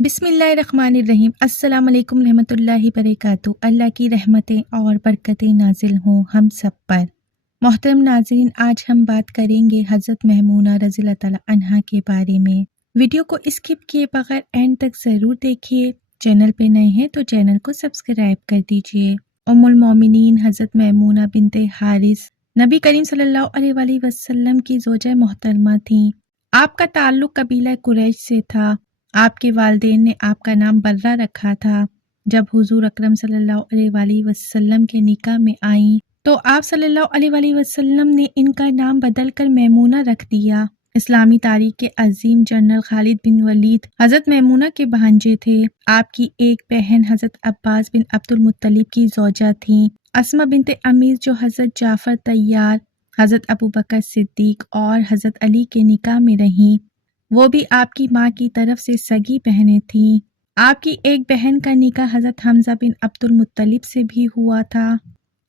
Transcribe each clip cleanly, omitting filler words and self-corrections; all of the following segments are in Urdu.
بسم اللہ الرحمن الرحیم۔ السلام علیکم رحمۃ اللہ وبرکاتہ۔ اللہ کی رحمتیں اور برکتیں نازل ہوں ہم سب پر۔ محترم ناظرین، آج ہم بات کریں گے حضرت میمونہ رضی اللہ تعالی عنہا کے بارے میں۔ ویڈیو کو اسکپ کیے بغیر اینڈ تک ضرور دیکھیے۔ چینل پہ نئے ہیں تو چینل کو سبسکرائب کر دیجیے۔ ام المومنین حضرت میمونہ بنت حارث نبی کریم صلی اللہ علیہ وآلہ وسلم کی زوجہ محترمہ تھیں۔ آپ کا تعلق قبیلہ قریش سے تھا۔ آپ کے والدین نے آپ کا نام برہ رکھا تھا۔ جب حضور اکرم صلی اللہ علیہ وآلہ وسلم کے نکاح میں آئیں تو آپ صلی اللہ علیہ وآلہ وسلم نے ان کا نام بدل کر میمونہ رکھ دیا۔ اسلامی تاریخ کے عظیم جنرل خالد بن ولید حضرت میمونہ کے بھانجے تھے۔ آپ کی ایک بہن حضرت عباس بن عبد المطلب کی زوجہ تھیں۔ اسماء بنت امیس جو حضرت جعفر طیار، حضرت ابوبکر صدیق اور حضرت علی کے نکاح میں رہیں، وہ بھی آپ کی ماں کی طرف سے سگی بہنیں تھیں۔ آپ کی ایک بہن کا نکاح حضرت حمزہ بن عبد المطلب سے بھی ہوا تھا۔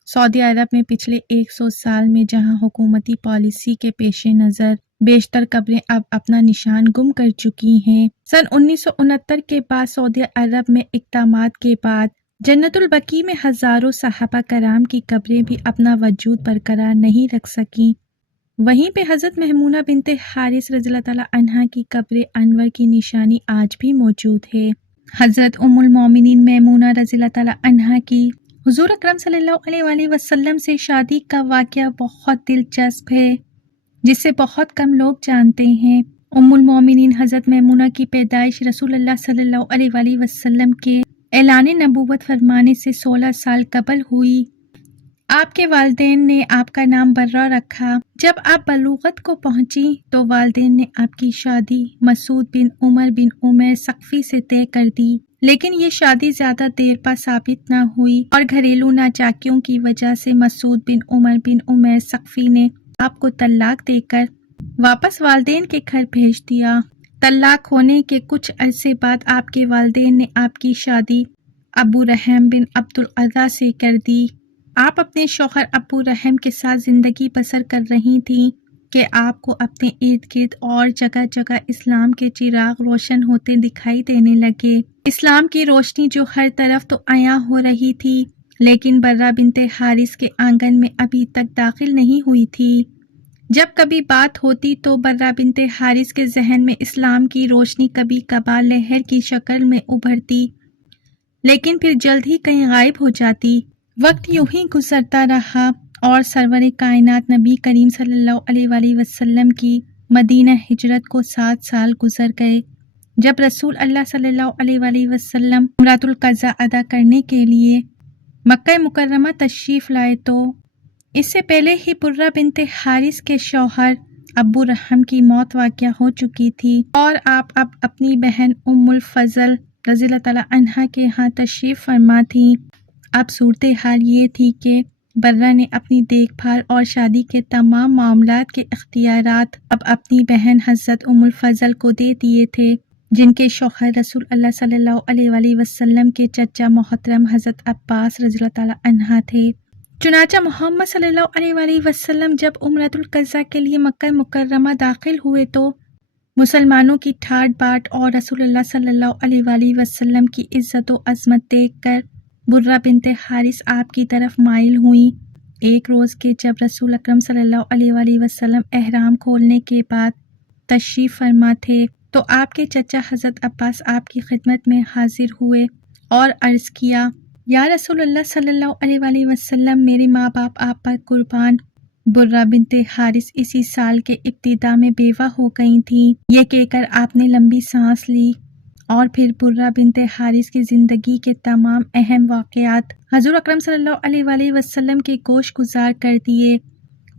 سعودی عرب میں پچھلے 100 سال میں جہاں حکومتی پالیسی کے پیش نظر بیشتر قبریں اب اپنا نشان گم کر چکی ہیں، سن 1969 کے بعد سعودی عرب میں اقدامات کے بعد جنت البقیع میں ہزاروں صحابہ کرام کی قبریں بھی اپنا وجود برقرار نہیں رکھ سکیں۔ وہیں پہ حضرت میمونہ بنت حارث رضی اللہ تعالی عنہا کی قبر انور کی نشانی آج بھی موجود ہے۔ حضرت ام المومنین میمونہ رضی اللہ تعالی عنہا کی حضور اکرم صلی اللہ علیہ وآلہ وسلم سے شادی کا واقعہ بہت دلچسپ ہے، جسے بہت کم لوگ جانتے ہیں۔ ام المومنین حضرت میمونہ کی پیدائش رسول اللہ صلی اللہ علیہ وآلہ وسلم کے اعلان نبوت فرمانے سے 16 سال قبل ہوئی۔ آپ کے والدین نے آپ کا نام برہ رکھا۔ جب آپ بلوغت کو پہنچی تو والدین نے آپ کی شادی مسعود بن عمر بن عمیر ثقفی سے طے کر دی، لیکن یہ شادی زیادہ دیر پا ثابت نہ ہوئی اور گھریلو ناچاکیوں کی وجہ سے مسعود بن عمر بن عمیر ثقفی نے آپ کو طلاق دے کر واپس والدین کے گھر بھیج دیا۔ طلاق ہونے کے کچھ عرصے بعد آپ کے والدین نے آپ کی شادی ابو رحم بن عبد العزیز سے کر دی۔ آپ اپنے شوہر ابو رحم کے ساتھ زندگی بسر کر رہی تھیں کہ آپ کو اپنے ارد گرد اور جگہ جگہ اسلام کے چراغ روشن ہوتے دکھائی دینے لگے۔ اسلام کی روشنی جو ہر طرف تو عیاں ہو رہی تھی، لیکن برہ بنت حارث کے آنگن میں ابھی تک داخل نہیں ہوئی تھی۔ جب کبھی بات ہوتی تو برہ بنت حارث کے ذہن میں اسلام کی روشنی کبھی کبھار لہر کی شکل میں ابھرتی، لیکن پھر جلد ہی کہیں غائب ہو جاتی۔ وقت یوں ہی گزرتا رہا اور سرور کائنات نبی کریم صلی اللہ علیہ وآلہ وسلم کی مدینہ ہجرت کو 7 سال گزر گئے۔ جب رسول اللہ صلی اللہ علیہ وآلہ وسلم عمرۃ القضاء ادا کرنے کے لیے مکہ مکرمہ تشریف لائے تو اس سے پہلے ہی برہ بنت حارث کے شوہر ابو رحم کی موت واقع ہو چکی تھی اور آپ اب اپنی بہن ام الفضل رضی اللہ تعالی عنہا کے ہاں تشریف فرما تھیں۔ اب صورتحال یہ تھی کہ برہ نے اپنی دیکھ بھال اور شادی کے تمام معاملات کے اختیارات اب اپنی بہن حضرت ام الفضل کو دے دیے تھے، جن کے شوہر رسول اللہ صلی اللہ علیہ وآلہ وسلم کے چچا محترم حضرت عباس رضی اللہ تعالی عنہ تھے۔ چنانچہ محمد صلی اللہ علیہ وآلہ وسلم جب عمرۃ القضاء کے لیے مکہ مکرمہ داخل ہوئے تو مسلمانوں کی ٹھاٹ باٹ اور رسول اللہ صلی اللہ علیہ وآلہ وسلم کی عزت و عظمت دیکھ کر برہ بنت حارث آپ کی طرف مائل ہوئیں۔ ایک روز کے جب رسول اکرم صلی اللہ علیہ وآلہ وسلم احرام کھولنے کے بعد تشریف فرما تھے تو آپ کے چچا حضرت عباس آپ کی خدمت میں حاضر ہوئے اور عرض کیا، یا رسول اللہ صلی اللہ علیہ وآلہ وسلم، میرے ماں باپ آپ پر قربان۔ برہ بنت حارث اسی سال کے ابتدا میں بیوہ ہو گئی تھیں۔ یہ کہہ کر آپ نے لمبی سانس لی اور پھر برہ بنت حارث کی زندگی کے تمام اہم واقعات حضور اکرم صلی اللہ علیہ وآلہ وسلم کے گوش گزار کر دیے۔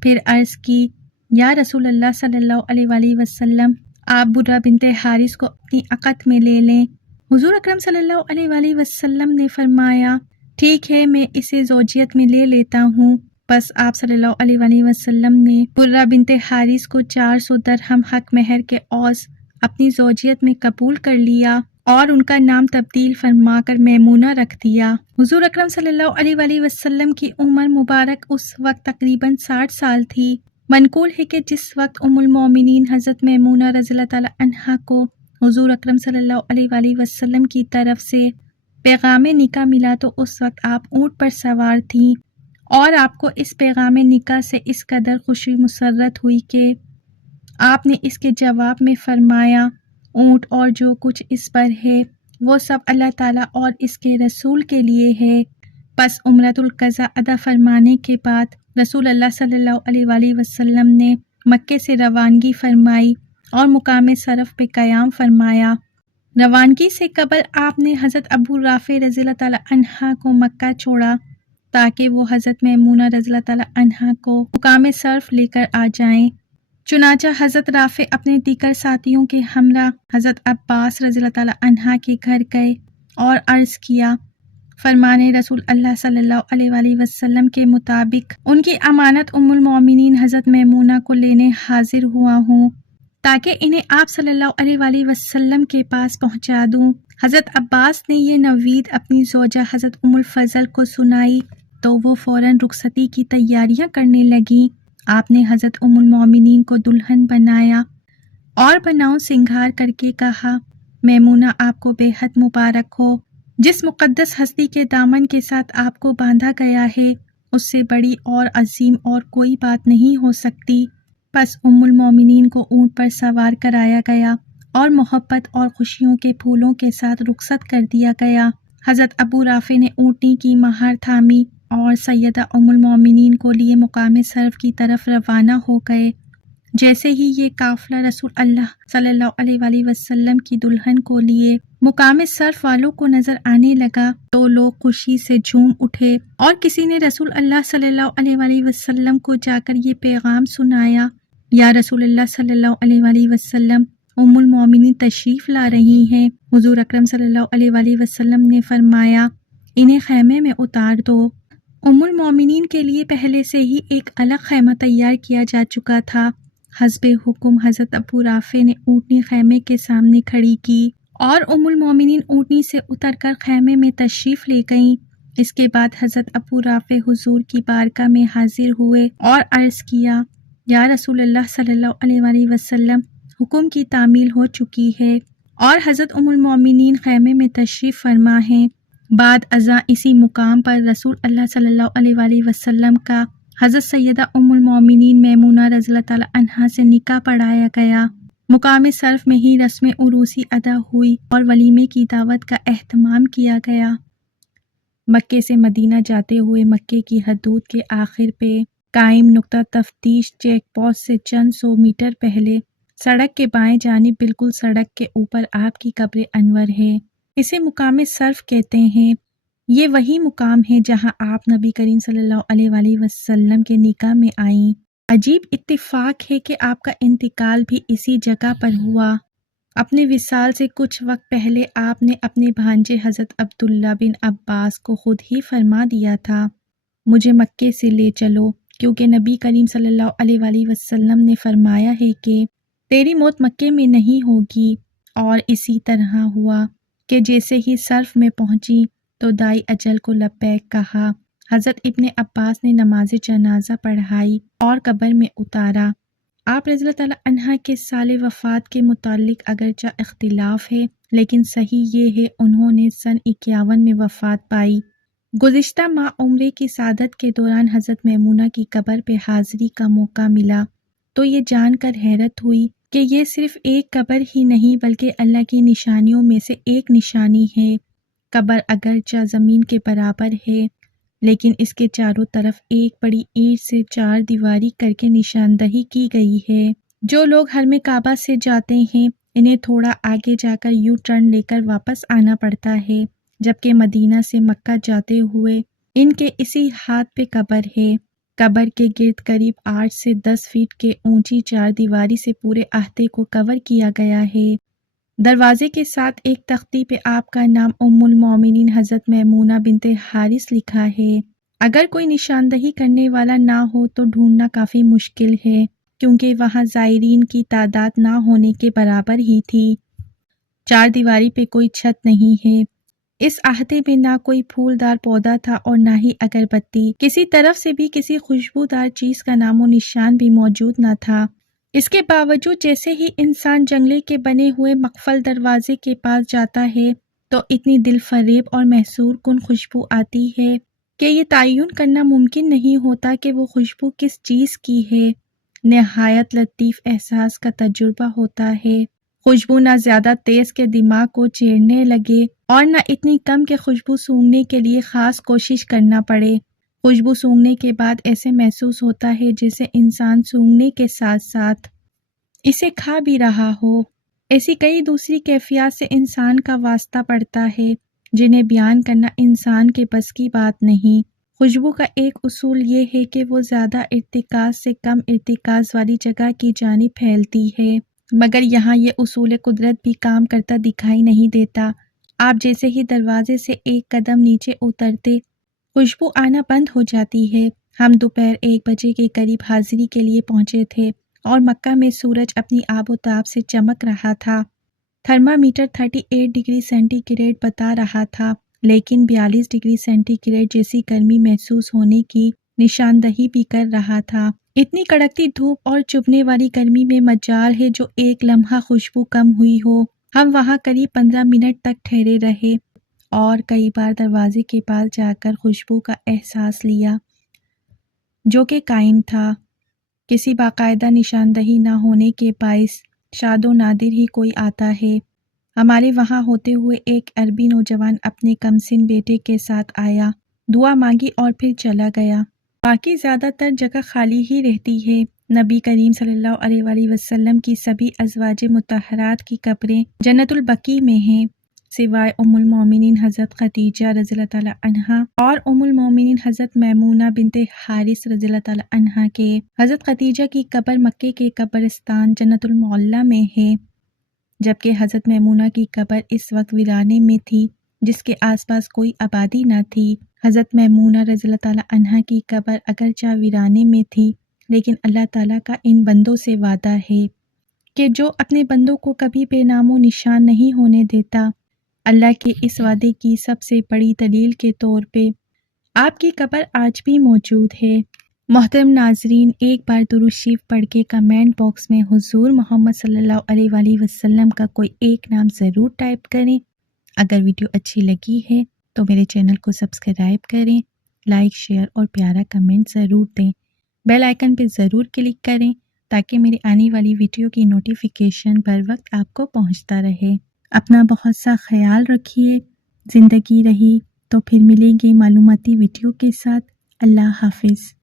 پھر عرض کی، یا رسول اللہ صلی اللہ علیہ وآلہ وسلم، آپ برہ بنت حارث کو اپنی عقد میں لے لیں۔ حضور اکرم صلی اللہ علیہ وآلہ وسلم نے فرمایا، ٹھیک ہے، میں اسے زوجیت میں لے لیتا ہوں۔ بس آپ صلی اللہ علیہ وآلہ وسلم نے برہ بنت حارث کو 400 درہم حق مہر کے عوض اپنی زوجیت میں قبول کر لیا اور ان کا نام تبدیل فرما کر میمونہ رکھ دیا۔ حضور اکرم صلی اللہ علیہ وآلہ وسلم کی عمر مبارک اس وقت تقریباً 60 سال تھی۔ منقول ہے کہ جس وقت ام المومنین حضرت میمونہ رضی اللہ تعالی عنہا کو حضور اکرم صلی اللہ علیہ وآلہ وسلم کی طرف سے پیغام نکاح ملا تو اس وقت آپ اونٹ پر سوار تھیں اور آپ کو اس پیغام نکاح سے اس قدر خوشی مسرت ہوئی کہ آپ نے اس کے جواب میں فرمایا اونٹ اور جو کچھ اس پر ہے وہ سب اللہ تعالیٰ اور اس کے رسول کے لیے ہے۔ پس عمرۃ القضاء ادا فرمانے کے بعد رسول اللہ صلی اللہ علیہ وآلہ وسلم نے مکے سے روانگی فرمائی اور مقام صرف پہ قیام فرمایا۔ روانگی سے قبل آپ نے حضرت ابو رافع رضی اللہ تعالیٰ عنہ کو مکہ چھوڑا تاکہ وہ حضرت میمونہ رضی اللہ تعالیٰ عنہ کو مقام صرف لے کر آ جائیں۔ چنانچہ حضرت رافع اپنے دیگر ساتھیوں کے ہمراہ حضرت عباس رضی اللہ تعالیٰ عنہ کے گھر گئے اور عرض کیا فرمانے رسول اللہ صلی اللہ علیہ وآلہ وسلم کے مطابق ان کی امانت ام المومنین حضرت میمونہ کو لینے حاضر ہوا ہوں تاکہ انہیں آپ صلی اللہ علیہ وآلہ وسلم کے پاس پہنچا دوں۔ حضرت عباس نے یہ نوید اپنی زوجہ حضرت ام الفضل کو سنائی تو وہ فوراً رخصتی کی تیاریاں کرنے لگیں۔ آپ نے حضرت ام المومنین کو دلہن بنایا اور بناؤ سنگھار کر کے کہا میمونہ آپ کو بے حد مبارک ہو، جس مقدس ہستی کے دامن کے ساتھ آپ کو باندھا گیا ہے اس سے بڑی اور عظیم اور کوئی بات نہیں ہو سکتی۔ پس ام المومنین کو اونٹ پر سوار کرایا گیا اور محبت اور خوشیوں کے پھولوں کے ساتھ رخصت کر دیا گیا۔ حضرت ابو رافع نے اونٹنی کی مہار تھامی اور سیدہ ام المومنین کو لیے مقام صرف کی طرف روانہ ہو گئے۔ جیسے ہی یہ قافلہ رسول اللہ صلی اللہ علیہ وآلہ وسلم کی دلہن کو لیے مقام صرف والوں کو نظر آنے لگا تو لوگ خوشی سے جھوم اٹھے اور کسی نے رسول اللہ صلی اللہ علیہ وآلہ وسلم کو جا کر یہ پیغام سنایا یا رسول اللہ صلی اللہ علیہ وآلہ وسلم ام المومنین تشریف لا رہی ہیں۔ حضور اکرم صلی اللہ علیہ وآلہ وسلم نے فرمایا انہیں خیمے میں اتار دو۔ ام المومنین کے لیے پہلے سے ہی ایک الگ خیمہ تیار کیا جا چکا تھا۔ حسب حکم حضرت ابو رافع نے اونٹنی خیمے کے سامنے کھڑی کی اور ام المومنین اونٹنی سے اتر کر خیمے میں تشریف لے گئیں۔ اس کے بعد حضرت ابو رافع حضور کی بارگاہ میں حاضر ہوئے اور عرض کیا یا رسول اللہ صلی اللہ علیہ وآلہ وسلم حکم کی تعمیل ہو چکی ہے اور حضرت ام المومنین خیمے میں تشریف فرما ہیں۔ بعد ازاں اسی مقام پر رسول اللہ صلی اللہ علیہ وآلہ وسلم کا حضرت سیدہ ام المومنین میمونہ رضی اللہ تعالیٰ عنہا سے نکاح پڑھایا گیا۔ مقام صرف میں ہی رسم عروسی ادا ہوئی اور ولیمے کی دعوت کا اہتمام کیا گیا۔ مکے سے مدینہ جاتے ہوئے مکے کی حدود کے آخر پہ قائم نقطہ تفتیش چیک پوسٹ سے چند سو میٹر پہلے سڑک کے بائیں جانب بالکل سڑک کے اوپر آپ کی قبر انور ہے۔ اسے مقام صرف کہتے ہیں۔ یہ وہی مقام ہے جہاں آپ نبی کریم صلی اللہ علیہ وآلہ وسلم کے نکاح میں آئیں۔ عجیب اتفاق ہے کہ آپ کا انتقال بھی اسی جگہ پر ہوا۔ اپنے وصال سے کچھ وقت پہلے آپ نے اپنے بھانجے حضرت عبداللہ بن عباس کو خود ہی فرما دیا تھا مجھے مکے سے لے چلو، کیونکہ نبی کریم صلی اللہ علیہ وآلہ وسلم نے فرمایا ہے کہ تیری موت مکے میں نہیں ہوگی۔ اور اسی طرح ہوا کہ جیسے ہی صرف میں پہنچی تو دائی اجل کو لبیک کہا۔ حضرت ابن عباس نے نماز جنازہ پڑھائی اور قبر میں اتارا۔ آپ رضی اللہ تعالیٰ عنہ کے سال وفات کے متعلق اگرچہ اختلاف ہے لیکن صحیح یہ ہے انہوں نے سن 51 میں وفات پائی۔ گزشتہ ماہ عمرے کی سعادت کے دوران حضرت میمونہ کی قبر پہ حاضری کا موقع ملا تو یہ جان کر حیرت ہوئی کہ یہ صرف ایک قبر ہی نہیں بلکہ اللہ کی نشانیوں میں سے ایک نشانی ہے۔ قبر اگرچہ زمین کے برابر ہے لیکن اس کے چاروں طرف ایک بڑی اینٹ سے 4 دیواری کر کے نشاندہی کی گئی ہے۔ جو لوگ حرم کعبہ سے جاتے ہیں انہیں تھوڑا آگے جا کر یو ٹرن لے کر واپس آنا پڑتا ہے، جبکہ مدینہ سے مکہ جاتے ہوئے ان کے اسی ہاتھ پہ قبر ہے۔ قبر کے گرد قریب 8 سے 10 فیٹ کے اونچی 4 دیواری سے پورے احاطے کو کور کیا گیا ہے۔ دروازے کے ساتھ ایک تختی پہ آپ کا نام ام المومنین حضرت میمونہ بنت حارث لکھا ہے۔ اگر کوئی نشاندہی کرنے والا نہ ہو تو ڈھونڈنا کافی مشکل ہے کیونکہ وہاں زائرین کی تعداد نہ ہونے کے برابر ہی تھی۔ 4 دیواری پہ کوئی چھت نہیں ہے۔ اس احاطے میں نہ کوئی پھولدار پودا تھا اور نہ ہی اگربتی، کسی طرف سے بھی کسی خوشبودار چیز کا نام و نشان بھی موجود نہ تھا۔ اس کے باوجود جیسے ہی انسان جنگلے کے بنے ہوئے مقفل دروازے کے پاس جاتا ہے تو اتنی دل فریب اور محصور کن خوشبو آتی ہے کہ یہ تعین کرنا ممکن نہیں ہوتا کہ وہ خوشبو کس چیز کی ہے۔ نہایت لطیف احساس کا تجربہ ہوتا ہے۔ خوشبو نہ زیادہ تیز کہ دماغ کو چیرنے لگے اور نہ اتنی کم کہ خوشبو سونگھنے کے لیے خاص کوشش کرنا پڑے۔ خوشبو سونگھنے کے بعد ایسے محسوس ہوتا ہے جیسے انسان سونگھنے کے ساتھ ساتھ اسے کھا بھی رہا ہو۔ ایسی کئی دوسری کیفیات سے انسان کا واسطہ پڑتا ہے جنہیں بیان کرنا انسان کے بس کی بات نہیں۔ خوشبو کا ایک اصول یہ ہے کہ وہ زیادہ ارتکاز سے کم ارتکاز والی جگہ کی جانب پھیلتی ہے، مگر یہاں یہ اصول قدرت بھی کام کرتا دکھائی نہیں دیتا۔ آپ جیسے ہی دروازے سے ایک قدم نیچے اترتے خوشبو آنا بند ہو جاتی ہے۔ ہم دوپہر 1 بجے کے قریب حاضری کے لیے پہنچے تھے اور مکہ میں سورج اپنی آب و تاب سے چمک رہا تھا۔ تھرمامیٹر 38 ڈگری سینٹی گریڈ بتا رہا تھا، لیکن 42 ڈگری سینٹی گریڈ جیسی گرمی محسوس ہونے کی نشاندہی بھی کر رہا تھا۔ اتنی کڑکتی دھوپ اور چبھنے والی گرمی میں مجال ہے جو ایک لمحہ خوشبو کم ہوئی ہو۔ ہم وہاں قریب 15 منٹ تک ٹھہرے رہے اور کئی بار دروازے کے پاس جا کر خوشبو کا احساس لیا جو کہ قائم تھا۔ کسی باقاعدہ نشاندہی نہ ہونے کے باعث شاید و نادر ہی کوئی آتا ہے۔ ہمارے وہاں ہوتے ہوئے ایک عربی نوجوان اپنے کمسن بیٹے کے ساتھ آیا، دعا مانگی اور پھر چلا گیا۔ باقی زیادہ تر جگہ خالی ہی رہتی ہے۔ نبی کریم صلی اللہ علیہ وآلہ وسلم کی سبھی ازواج مطہرات کی قبریں جنت البقیع میں ہیں، سوائے ام المومنین حضرت خدیجہ رضی اللہ تعالی عنہا اور ام المومنین حضرت میمونہ بنت حارث رضی اللہ تعالی عنہا کے۔ حضرت خدیجہ کی قبر مکے کے قبرستان جنت المعلیٰ میں ہے، جبکہ حضرت میمونہ کی قبر اس وقت ویرانے میں تھی جس کے آس پاس کوئی آبادی نہ تھی۔ حضرت میمونہ رضی اللہ تعالی عنہا کی قبر اگرچہ ویرانے میں تھی، لیکن اللہ تعالیٰ کا ان بندوں سے وعدہ ہے کہ جو اپنے بندوں کو کبھی بے نام و نشان نہیں ہونے دیتا۔ اللہ کے اس وعدے کی سب سے بڑی دلیل کے طور پہ آپ کی قبر آج بھی موجود ہے۔ محترم ناظرین، ایک بار درود شریف پڑھ کے کمنٹ باکس میں حضور محمد صلی اللہ علیہ وآلہ وسلم کا کوئی ایک نام ضرور ٹائپ کریں۔ اگر ویڈیو اچھی لگی ہے تو میرے چینل کو سبسکرائب کریں، لائک، شیئر اور پیارا کمنٹ ضرور دیں۔ بیل آئیکن پہ ضرور کلک کریں تاکہ میری آنے والی ویڈیو کی نوٹیفیکیشن بر وقت آپ کو پہنچتا رہے۔ اپنا بہت سا خیال رکھیے۔ زندگی رہی تو پھر ملیں گے معلوماتی ویڈیو کے ساتھ۔ اللہ حافظ۔